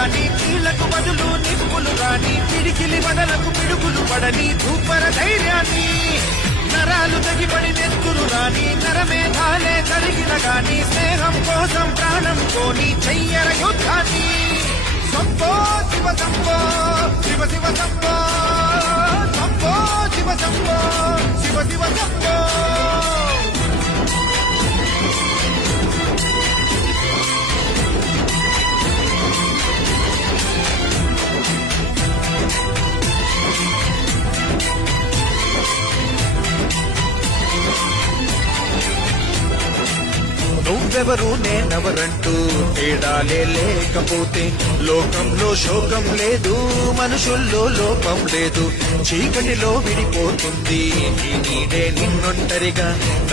గాని కీళ్లకు బదులు నిప్పులు గాని పిడికిలి వడలకు పిడుగులు పడని ధూపర ధైర్యాన్ని నరాలు తగిపడి నెత్తురు రాని నరమేధాలే కరిగిన గాని స్నేహం కోసం ప్రాణం కోని చెయ్యర యుద్ధాన్ని సంపో శివ సంపో శివ శివ సంపో సంపో శివ సంపో శివ శివ సంపో నువ్వెవరు నేనెవరంటూ తేడాలే లేకపోతే లోకంలో శోకం లేదు, మనుషుల్లో లోపం లేదు. చీకటిలో విడిపోతుంది నీ నీడే నిన్నొంటరిగా